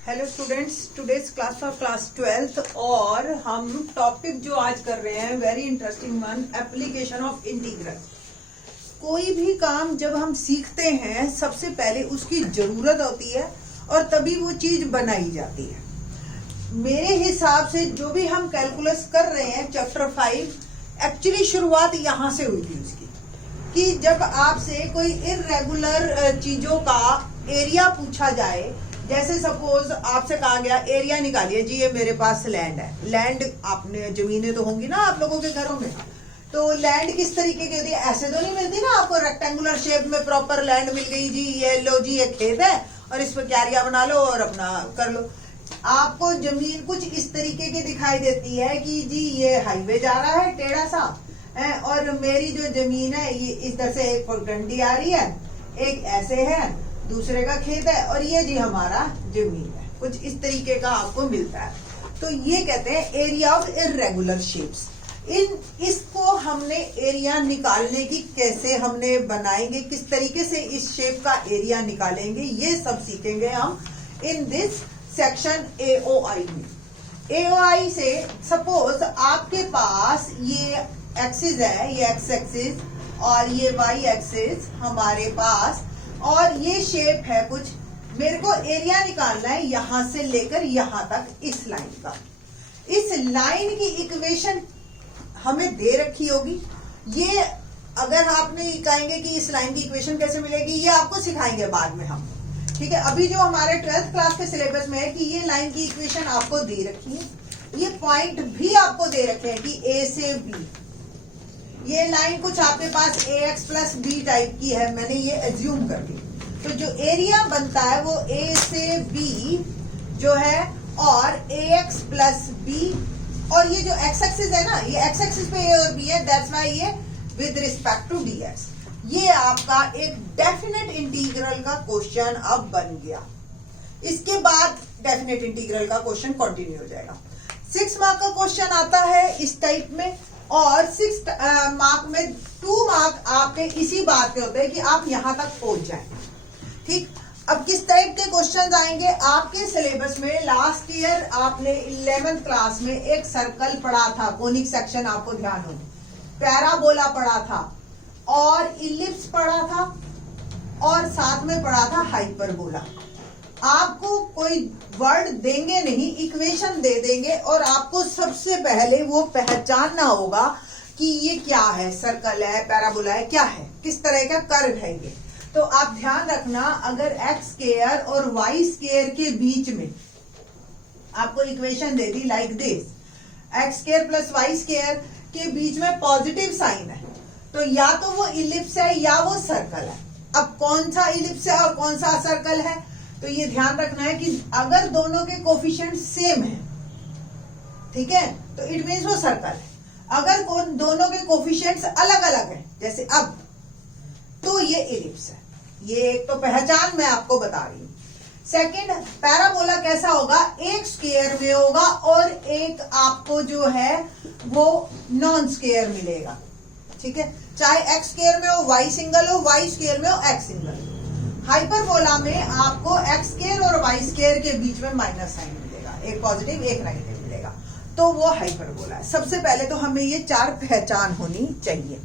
Hello students, today's class for class 12th और हम topic जो आज कर रहे हैं very interesting one, application of integral. कोई भी काम जब हम सीखते हैं सबसे पहले उसकी जरूरत होती है और तभी वो चीज बनाई जाती है। मेरे हिसाब से जो भी हम कैलकुलस कर रहे हैं चैप्टर 5, एक्चुअली शुरुआत यहाँ से हुई थी उसकी, कि जब आपसे कोई इर्रेगुलर चीजों का एरिया पूछा जाए। जैसे सपोज आपसे कहा गया एरिया निकालिए जी, ये मेरे पास लैंड है। लैंड आपने जमीनें तो होंगी ना आप लोगों के घरों में, तो लैंड किस तरीके की होती है? ऐसे तो नहीं मिलती ना आपको रेक्टेंगुलर शेप में प्रॉपर लैंड मिल गई जी, ये लो जी ये खेत है और इस पर क्यारियां बना लो और अपना कर लो। आपको जमीन कुछ इस तरीके की दिखाई देती है कि जी ये हाईवे जा रहा है टेढ़ा सा और मेरी जो जमीन है ये इस तरह से एक डंडी आ रही है, एक ऐसे है, दूसरे का खेत है और ये जी हमारा जमीन है। कुछ इस तरीके का आपको मिलता है, तो ये कहते हैं एरिया ऑफ इर्रेगुलर शेप्स। इसको हमने एरिया निकालने की कैसे हमने बनाएंगे, किस तरीके से इस शेप का एरिया निकालेंगे, ये सब सीखेंगे हम इन दिस सेक्शन AOI में। AOI से सपोज आपके पास ये एक्सिस है, ये एक्स एक्सिस और ये वाई एक्सिस हमारे पास, और ये शेप है कुछ। मेरे को एरिया निकालना है यहां से लेकर यहां तक इस लाइन का। इस लाइन की इक्वेशन हमें दे रखी होगी। ये अगर आपने कहेंगे कि इस लाइन की इक्वेशन कैसे मिलेगी, ये आपको सिखाएंगे बाद में हम, ठीक है। अभी जो हमारे 12th क्लास के सिलेबस में है कि ये लाइन की इक्वेशन आपको दे रखी है, ये पॉइंट भी आपको दे रखे हैं कि A से B। ये लाइन कुछ आपके पास AX प्लस B टाइप की है, मैंने ये एज्यूम कर ली। तो जो एरिया बनता है वो A से B जो है और AX प्लस B, और ये जो X एक्सिस है ना, ये X एक्सिस पे A और B है, दैट्स व्हाई ये विद रिस्पेक्ट टू dx। ये आपका एक डेफिनेट इंटीग्रल का क्वेश्चन अब बन गया। इसके बाद डेफिनेट इंटीग्रल का क्वेश्चन कंटिन्यू हो जाएगा। 6 मार्क का क्वेश्चन आता है इस टाइप में, और 6 मार्क में 2 मार्क आपके इसी बात के होते हैं कि आप यहां तक पहुंच जाएं, ठीक। अब किस टाइप के क्वेश्चंस आएंगे आपके सिलेबस में? लास्ट ईयर आपने 11th क्लास में एक सर्कल पढ़ा था, कोनिक सेक्शन, आपको ध्यान हो, पैराबोला पढ़ा था और इलिप्स पढ़ा था और साथ में पढ़ा था हाइपरबोला। आपको कोई वर्ड देंगे नहीं, इक्वेशन दे देंगे और आपको सबसे पहले वो पहचानना होगा कि ये क्या है, सर्कल है, पैराबोला है, क्या है, किस तरह का कर्व है ये। तो आप ध्यान रखना, अगर एक्स स्क्वायर और वाई स्क्वायर के बीच में आपको इक्वेशन दे दी like this, X square plus Y square के बीच में पॉजिटिव साइन है, तो या तो वो इलिप्स है या वो सर्कल है। अब कौन सा इलिप्स है और कौन सा सर्कल है, तो ये ध्यान रखना है कि अगर दोनों के कोफिशिएंट सेम है, ठीक है, तो इट मीन्स वो सर्कल है। अगर दोनों के कोफिशिएंट्स अलग अलग हैं, जैसे अब, तो ये इलिप्स है। ये एक तो पहचान मैं आपको बता रही हूं। सेकंड, पैराबोला कैसा होगा? एक स्क्वायर में होगा और एक आपको जो है वो नॉन स्क्वायर मिलेगा, ठीक है। चाहे एक्स स्क्वायर में हो वाई सिंगल हो, वाई स्क्वायर में हो एक्स सिंगल। हाइपरबोला में आपको एक्स स्क्वायर और वाई स्क्वायर के बीच में माइनस साइन मिलेगा, एक पॉजिटिव एक नेगेटिव मिलेगा, तो वो हाइपरबोला है। सबसे पहले तो हमें ये 4 पहचान होनी चाहिए।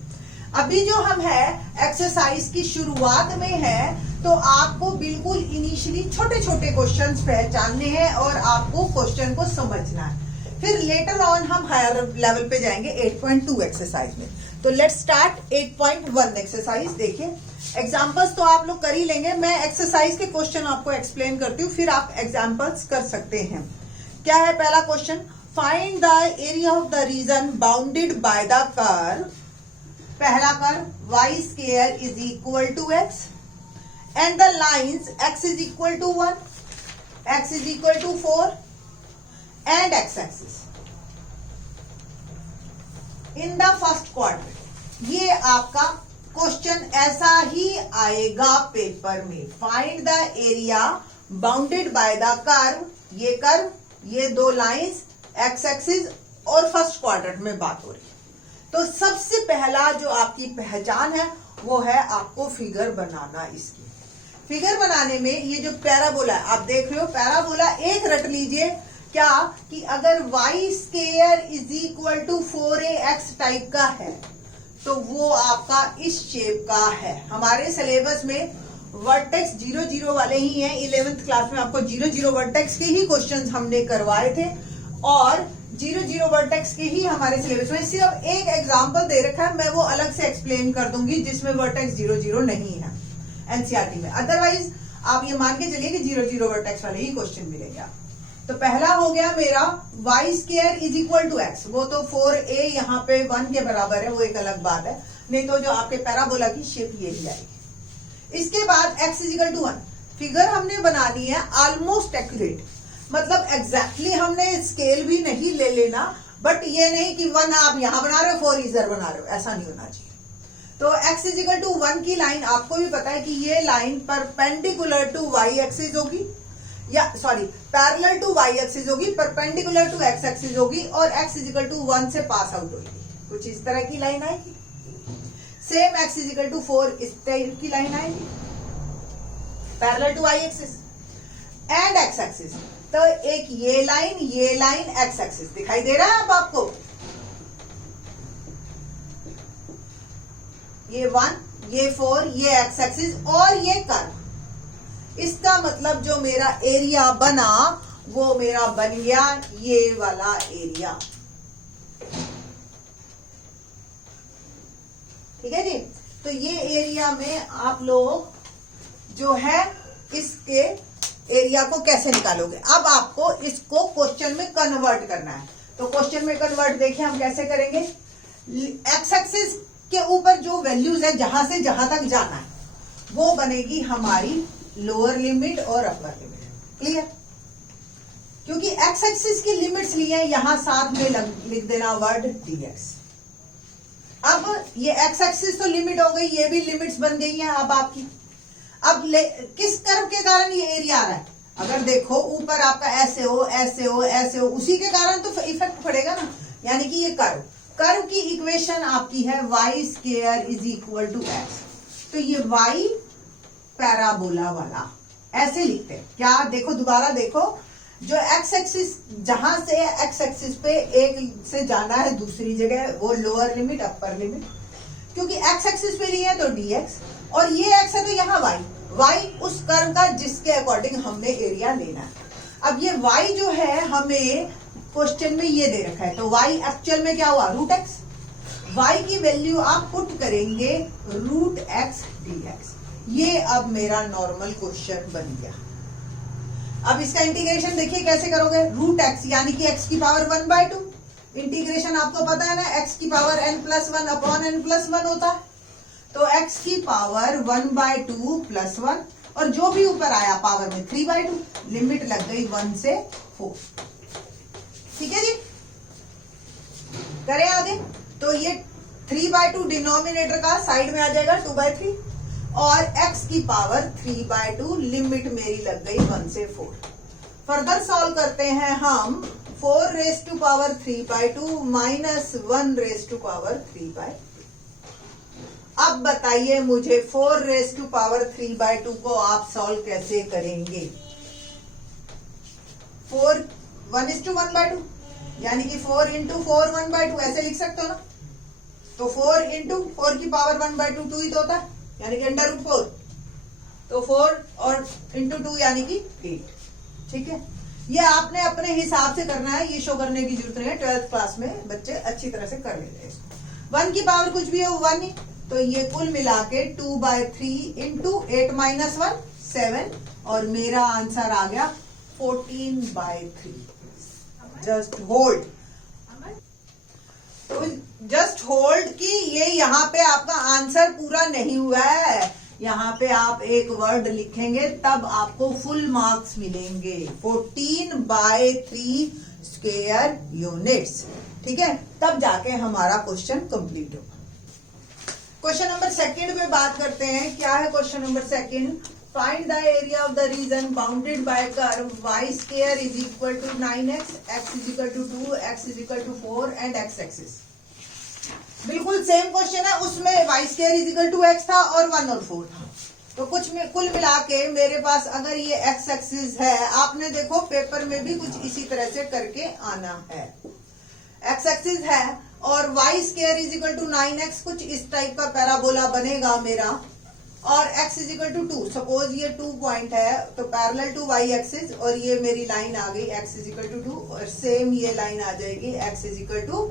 अभी जो हम है एक्सरसाइज की शुरुआत में है, तो आपको बिल्कुल इनिशियली छोटे छोटे क्वेश्चंस पहचानने हैं और आपको क्वेश्चन को समझना है। फिर लेटर ऑन हम हायर लेवल पे जाएंगे 8.2 एक्सरसाइज में। तो लेट्स स्टार्ट 8.1 एक्सरसाइज। देखिए एग्जाम्पल्स तो आप लोग कर ही लेंगे, मैं एक्सरसाइज के क्वेश्चन आपको एक्सप्लेन करती हूँ, फिर आप एग्जाम्पल्स कर सकते हैं। क्या है पहला question? Find the area of the region bounded by the curve. पहला curve y square is equal to x and the lines x is equal to 1, x is equal to 4 and x axis in the first quadrant. ये आपका question ऐसा ही आएगा paper में। Find the area bounded by the curve, ये curve, ये 2 lines, x axis और first quadrant में बात हो रही है। तो सबसे पहला जो आपकी पहचान है वो है आपको फिगर बनाना इसकी। फिगर बनाने में ये जो पैराबोला आप देख रहे हो, पैराबोला एक रट लीजिए क्या कि अगर y square is equal to 4ax type का है तो वो आपका इस शेप का है। हमारे सिलेबस में वर्टेक्स 0 0 वाले ही हैं। 11th क्लास में आपको 0 0 वर्टेक्स के ही क्वेश्चंस हमने करवाए थे और 0 0 वर्टेक्स के ही हमारे सिलेबस में सिर्फ एक एग्जांपल दे रखा है, मैं वो अलग से एक्सप्लेन कर दूंगी जिसमें वर्टेक्स 0 0 नहीं है एनसीईआरटी में। अदरवाइज आप ये मान के चलिए कि 0 0 वर्टेक्स वाले ही क्वेश्चन मिलेंगे आप। तो पहला हो गया मेरा y square is equal to x, वो तो 4a यहाँ पे 1 के बराबर है, वो एक अलग बात है, नहीं तो जो आपके पैराबोला की शेप ये ही आएगी। इसके बाद x is equal to 1, figure हमने बनानी है ऑलमोस्ट एक्यूरेट, मतलब एग्जैक्टली हमने स्केल भी नहीं ले लेना, बट ये नहीं कि 1 आप यहां बना रहे हो 4 इधर बना रहे हो, ऐसा नहीं होना चाहिए। तो x इज इक्वल टू 1 की लाइन आपको भी पता है कि ये line perpendicular to y axis होगी, या sorry parallel to y axis होगी, परपेंडिकुलर टू x एक्सिस होगी और x इज इक्वल टू 1 से पास आउट होगी, कुछ इस तरह की लाइन आएगी। Same x is equal to 4 इस टाइप की लाइन आएगी parallel to y axis and x axis. तो एक ये लाइन x एक्सिस दिखाई दे रहा है अब आपको, ये 1 ये 4 ये x एक्सिस और ये कर्व। इसका मतलब जो मेरा एरिया बना वो मेरा बन गया ये वाला एरिया, ठीक है जी। तो ये एरिया में आप लोग जो है इसके एरिया को कैसे निकालोगे, अब आपको इसको क्वेश्चन में कन्वर्ट करना है। तो क्वेश्चन में कन्वर्ट देखिए हम कैसे करेंगे। एक्स एक्सिस के ऊपर जो वैल्यूज है जहां से जहां तक जाना है वो बनेगी हमारी लोअर लिमिट और अपर लिमिट, क्लियर। क्योंकि एक्स एक्सिस की लिमिट्स लिए यहां साथ में लिख देना वर्ड dx। अब ये एक्स एक्सिस तो लिमिट हो गई, ये भी लिमिट्स बन गई हैं अब आपकी। अब किस कर्व के कारण ये एरिया आ रहा है, अगर देखो ऊपर आपका ऐसे हो ऐसे हो ऐसे हो, उसी के कारण तो इफेक्ट पड़ेगा ना, यानी कि ये कर्व की इक्वेशन आपकी है y square is equal to x। तो ये y पैराबोला वाला ऐसे लिखते हैं क्या, देखो दोबारा देखो, जो x एक्सिस जहां से x एक्सिस पे एक से जाना है दूसरी जगह वो लोअर लिमिट अपर लिमिट, क्योंकि x एक्सिस पे लिए है तो dx और ये x है तो यहाँ y उस कर्व का जिसके अकॉर्डिंग हमने एरिया लेना है। अब ये y जो है हमें क्वेश्चन में ये दे रखा है, तो y एक्चुअल में क्या हुआ रूट x, y की वैल्यू आप पुट करेंगे रूट x dx। ये अब मेरा नॉर्मल क्वेश्चन बन गया। अब इसका इंटीग्रेशन देखिए कैसे करोगे, रूट x यानी कि x की पावर 1/2, इंटीग्रेशन आपको पता है ना x की पावर n+1 अपॉन n+1 होता है, तो x की पावर 1/2 + 1 और जो भी ऊपर आया पावर में 3/2, लिमिट लग गई 1 से 4, ठीक है जी। करें आगे, तो ये 3/2 डिनोमिनेटर का साइड में आ जाएगा 2/3 और x की पावर 3/2, लिमिट मेरी लग गई 1 से 4। फर्दर सॉल्व करते हैं हम, 4⁻³ माइनस 1⁻³ अब बताइए मुझे 4⁻³ को आप सॉल्व कैसे करेंगे। 1:1/2 यानी कि 4 × 4 1/2 ऐसे लिख सकते हो ना, तो 4 × 4 की पावर 1/2 2 ही तो होता है, यानी कि √4, तो 4 और × 2 यानी कि 8, ठीक है। ये आपने अपने हिसाब से करना है, ये शो करने की जरूरत नहीं है, 12th क्लास में बच्चे अच्छी तरह से कर लेते हैं इसको। 1 की पावर कुछ भी हो 1 ही, तो ये कुल मिला के 2/3 × 8 - 1 7 और मेरा आंसर आ गया 14/3। जस्ट होल्ड, तो जस्ट होल्ड की ये यहाँ पे आपका आंसर पूरा नहीं हुआ है, यहाँ पे आप एक वर्ड लिखेंगे तब आपको फुल मार्क्स मिलेंगे, 14/3 स्क्वायर यूनिट्स, ठीक है, तब जाके हमारा क्वेश्चन कंप्लीट होगा। क्वेश्चन नंबर 2 पे बात करते हैं। क्या है question number 2? Find the area of the region bounded by curve y square is equal to 9x, x is equal to 2, x is equal to 4 and x axis. बिल्कुल same question है, उसमें y square is equal to x था और 1 और 4 था। तो कुल मिला के मेरे पास अगर ये एक्स एक्सिस है, आपने देखो पेपर में भी कुछ इसी तरह से करके आना है। एक्स एक्सिस है और Y square is equal to 9x, कुछ इस टाइप का पैराबोला बनेगा मेरा, और x is equal to 2। Suppose ये 2 पॉइंट है तो पैरेलल टू वाई एक्सिस, और ये मेरी लाइन आ गई x इज इक्वल टू 2, और सेम ये लाइन आ जाएगी x इज इक्वल टू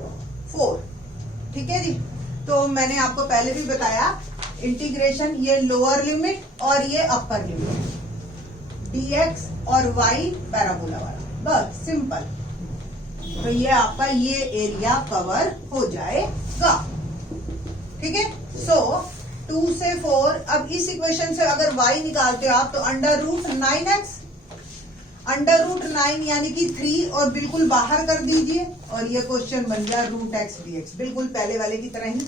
4। ठीक है जी। तो मैंने आपको पहले भी बताया इंटीग्रेशन, ये लोअर लिमिट और ये अपर लिमिट, dx और y पैराबोला वाला, बस सिंपल। तो ये आपका ये एरिया कवर हो जाएगा। ठीक है। सो 2 से 4, अब इस इक्वेशन से अगर y निकालते हो आप तो √9x, √9 यानी कि 3, और बिल्कुल बाहर कर दीजिए, और ये क्वेश्चन बन गया √x dx, बिल्कुल पहले वाले की तरह ही।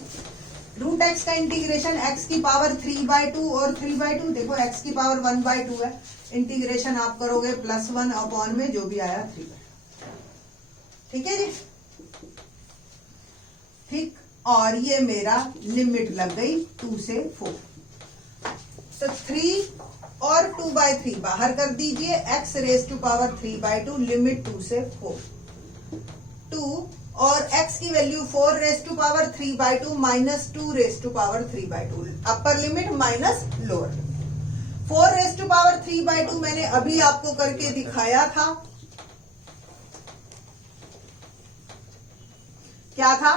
√x का इंटीग्रेशन x की पावर 3/2 और 3/2, देखो x की पावर 1/2 है, इंटीग्रेशन आप करोगे +1 अपॉन में जो भी आया 3/2। ठीक है जी। ठीक, और ये मेरा लिमिट लग गई 2 से 4, तो 3 और 2/3 बाहर कर दीजिए, x raise to power 3/2, limit 2 से 4, 2 और x की value 4 raise to power 3/2 minus 2 raise to power 3/2, upper limit minus lower. 4 raise to power 3/2 मैंने अभी आपको करके दिखाया था, क्या था,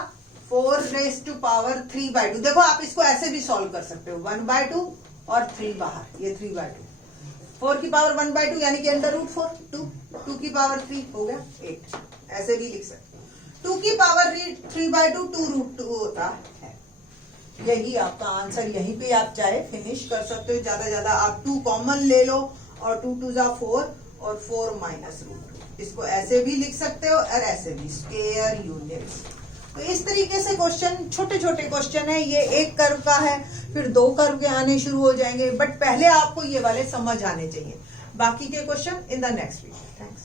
4 रेज टू पावर 3/2। देखो आप इसको ऐसे भी सॉल्व कर सकते हो, 1/2 और 3 बाहर, ये 3/2, 4 की पावर 1/2 यानी कि √4, 2 की पावर 3 हो गया 8, ऐसे भी लिख सकते हो। 2 की पावर 3/2 2√2 होता है। यही आपका आंसर, यहीं पे आप चाहे फिनिश कर सकते हो। ज्यादा आप 2 कॉमन ले लो, और 2 2 4 और 4 माइनस √2, इसको ऐसे भी लिख सकते हो और ऐसे भी, स्क्वायर यूनिट्स। तो इस तरीके से क्वेश्चन, छोटे छोटे क्वेश्चन है। ये एक कर्व का है, फिर 2 कर्व के आने शुरू हो जाएंगे, बट पहले आपको ये वाले समझ आने चाहिए। बाकी के question in the next video. Thanks.